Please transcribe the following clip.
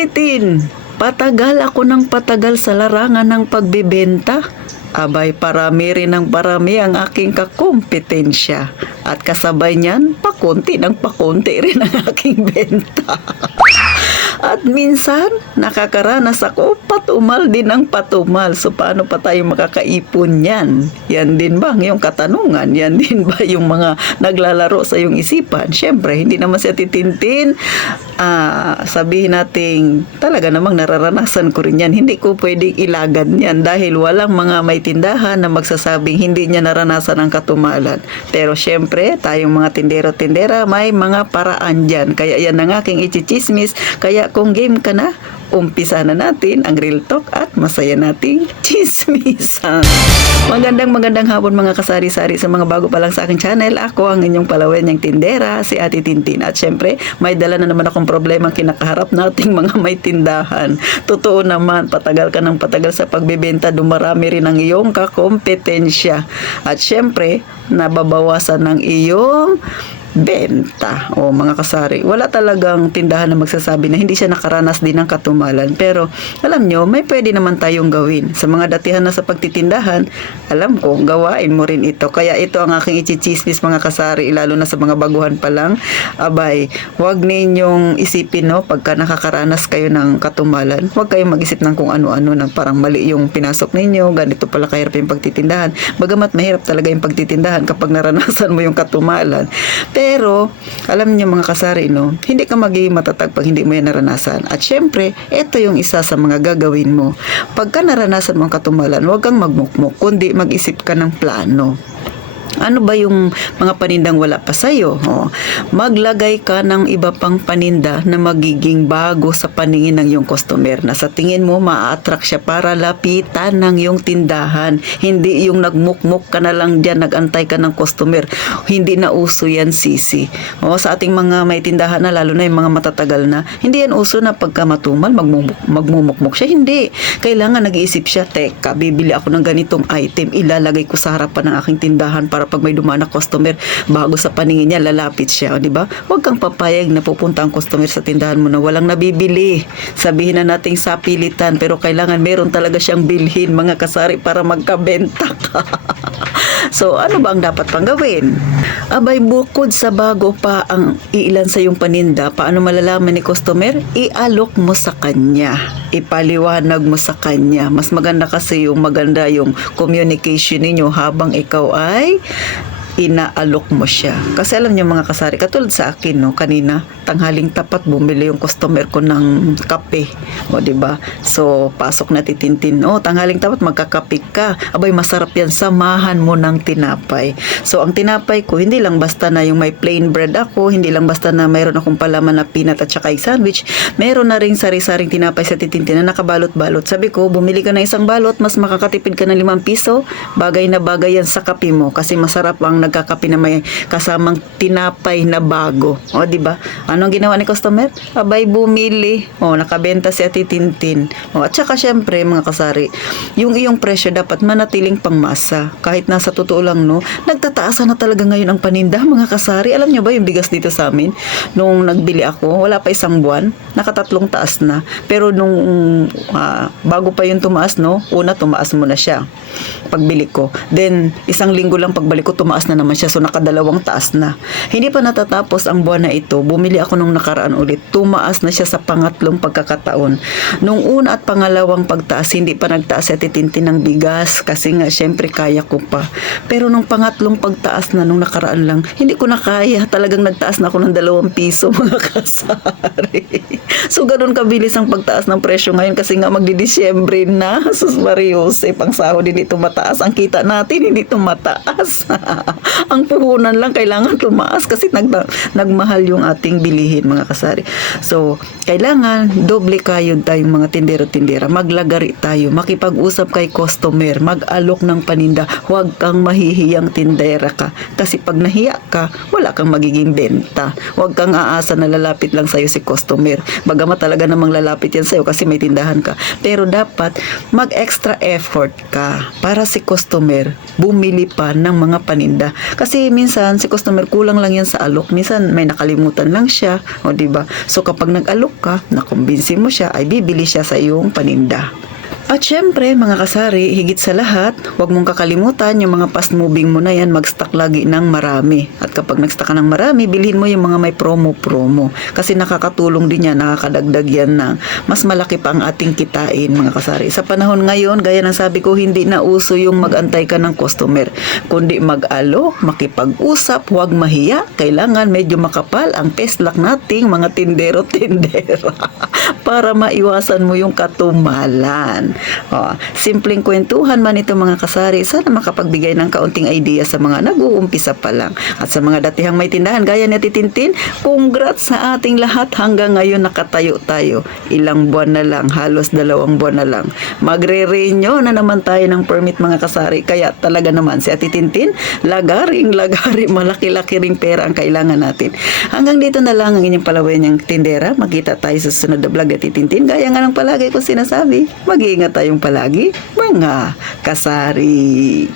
Ulitin, patagal ako ng patagal sa larangan ng pagbebenta. Abay, parami rin ng parami ang aking kakompetensya. At kasabay niyan, pakunti ng pakunti rin ang aking benta. At minsan, nakakaranas ako, patumal din ang patumal. So, paano pa tayo makakaipon yan? Yan din ba ang iyong katanungan? Yan din ba yung mga naglalaro sa iyong isipan? Siyempre, hindi naman siya titintin. Sabihin natin, talaga namang nararanasan ko rin yan. Hindi ko pwedeng ilagad yan dahil walang mga may tindahan na magsasabing hindi niya naranasan ang katumalan. Pero siyempre, tayong mga tindero-tindera, may mga paraan dyan. Kaya yan ang aking ichichismis. Kaya kung game ka na, umpisa na natin ang real talk at masaya nating chismisan. Magandang hapon mga kasari-sari sa mga bago pa lang sa aking channel. Ako ang inyong palawanyang tindera, si Ate Tintin. At syempre, may dala na naman akong problema kinakaharap nating mga may tindahan. Totoo naman, patagal ka ng patagal sa pagbebenta, dumarami rin ang iyong kakompetensya. At syempre, nababawasan ng iyong benta. O mga kasari, wala talagang tindahan na magsasabi na hindi siya nakaranas din ng katumalan. Pero alam nyo, may pwede naman tayong gawin. Sa mga datihan na sa pagtitindahan, alam ko, gawain mo rin ito. Kaya ito ang aking ichichismis mga kasari, lalo na sa mga baguhan pa lang. Abay, huwag ninyong isipin, no, pagka nakakaranas kayo ng katumalan, huwag kayong mag-isip ng kung ano-ano na parang mali yung pinasok ninyo, ganito pala kahirap yung pagtitindahan. Bagamat mahirap talaga yung pagtitindahan kapag naranasan mo yung katumalan. Pero, alam niyo mga kasari, no, hindi ka magiging matatag pag hindi mo yan naranasan. At syempre, ito yung isa sa mga gagawin mo. Pagka naranasan mo ang katumalan, huwag kang magmukmuk, kundi mag-isip ka ng plano. Ano ba yung mga panindang wala pa sa'yo? Maglagay ka ng iba pang paninda na magiging bago sa paningin ng iyong customer na sa tingin mo ma-attract siya para lapitan ng iyong tindahan. Hindi yung nagmukmuk ka na lang dyan, nagantay ka ng customer. Hindi na uso yan, sisi. Sa ating mga may tindahan na, lalo na yung mga matatagal na, hindi yan uso na pagka matumal, magmumukmuk siya. Hindi. Kailangan nag-iisip siya, teka, bibili ako ng ganitong item, ilalagay ko sa harapan ng aking tindahan para pag may dumaan na customer, bago sa paningin niya, lalapit siya, di ba? Huwag kang papayag na pupunta ang customer sa tindahan mo na walang nabibili. Sabihin na nating sapilitan, pero kailangan meron talaga siyang bilhin, mga kasari, para magkabenta ka. So, ano ba ang dapat pang gawin? Abay, bukod sa bago pa ang iilan sa iyong paninda, paano malalaman ni customer? I-alok mo sa kanya. Ipaliwanag mo sa kanya. Mas maganda kasi yung maganda yung communication ninyo habang ikaw ay inaalok mo siya. Kasi alam niyo mga kasari, katulad sa akin, no, kanina, tanghaling tapat, bumili yung customer ko ng kape. O, diba? So, pasok na titintin. Tanghaling tapat, magkakape ka. Abay, masarap yan. Samahan mo ng tinapay. So, ang tinapay ko, hindi lang basta na yung may plain bread ako, hindi lang basta na mayroon akong palaman na peanut at saka sandwich. Meron na rin sari-saring tinapay sa titintin na nakabalot-balot. Sabi ko, bumili ka na isang balot, mas makakatipid ka ng 5 piso. Bagay na bagay yan sa kape mo kasi masarap ang nagkakape na may kasamang tinapay na bago. O, diba? Anong ginawa ni customer? Abay, bumili. Nakabenta si Ate Tintin. At saka syempre, mga kasari, yung iyong presyo dapat manatiling pangmasa. Kahit nasa totoo lang, no, nagtataas na talaga ngayon ang paninda, mga kasari. Alam nyo ba yung bigas dito sa amin? Nung nagbili ako, wala pa isang buwan, nakatatlong taas na. Pero nung bago pa yung tumaas, no, una tumaas muna siya pagbili ko. Then, isang linggo lang pagbalik ko, tumaas na naman siya. So, nakadalawang taas na. Hindi pa natatapos ang buwan na ito. Bumili ako nung nakaraan ulit. Tumaas na siya sa pangatlong pagkakataon. Nung una at pangalawang pagtaas, hindi pa nagtaas si Ate Tintin ng bigas. Kasi nga, syempre, kaya ko pa. Pero nung pangatlong pagtaas na, nung nakaraan lang, hindi ko na kaya. Talagang nagtaas na ako ng 2 piso, mga kasari. So, ganun kabilis ang pagtaas ng presyo ngayon kasi nga magdi-Disyembre na. Sus Mariose, pang sahod hindi tumataas. Ang kita natin hindi tumataas. Ang puhunan lang kailangan tumaas kasi nagmahal yung ating bilihin, mga kasari. So, kailangan doble kayo tayong mga tindero-tindera. Maglagari tayo, makipag-usap kay customer, mag-alok ng paninda. Huwag kang mahihiyang tindera ka. Kasi pag nahiya ka, wala kang magiging benta. Huwag kang aasa na lalapit lang sa'yo si customer. Bagamat talaga namang lalapit yan sa'yo kasi may tindahan ka. Pero dapat mag-extra effort ka para si customer bumili pa ng mga paninda. paninda. Kasi minsan si customer kulang lang yan sa alok. Minsan may nakalimutan lang siya, o di ba? So kapag nag-alok ka, nakumbinsi mo siya, ay bibili siya sa iyong paninda. At syempre, mga kasari, higit sa lahat, huwag mong kakalimutan yung mga fast moving mo na yan, mag-stock lagi ng marami. At kapag nag-stock ka ng marami, bilhin mo yung mga may promo-promo. Kasi nakakatulong din yan, nakakadagdag yan ng mas malaki pa ang ating kitain, mga kasari. Sa panahon ngayon, gaya ng sabi ko, hindi na uso yung mag-antay ka ng customer, kundi mag-alok, makipag-usap, huwag mahiya. Kailangan medyo makapal ang peslak nating mga tindero-tindera para maiwasan mo yung katumalan. Simpleng kwentuhan man ito, mga kasari. Sana makapagbigay ng kaunting idea sa mga nag-uumpisa pa lang. At sa mga datihang may tindahan gaya ni Titintin, congrats sa ating lahat. Hanggang ngayon nakatayo tayo. Ilang buwan na lang, halos 2 buwan na lang. Magre-renew na naman tayo ng permit, mga kasari. Kaya talaga naman si Ate Tintin, lagari, malaki-laki ring pera ang kailangan natin. Hanggang dito na lang ang inyong palawayan niyang tindera. Magkita tayo sa susunod na vlog, Ate Tintin. Gaya nga ng palagi ko sinasabi, mag-iingat tayong palagi, mga kasari.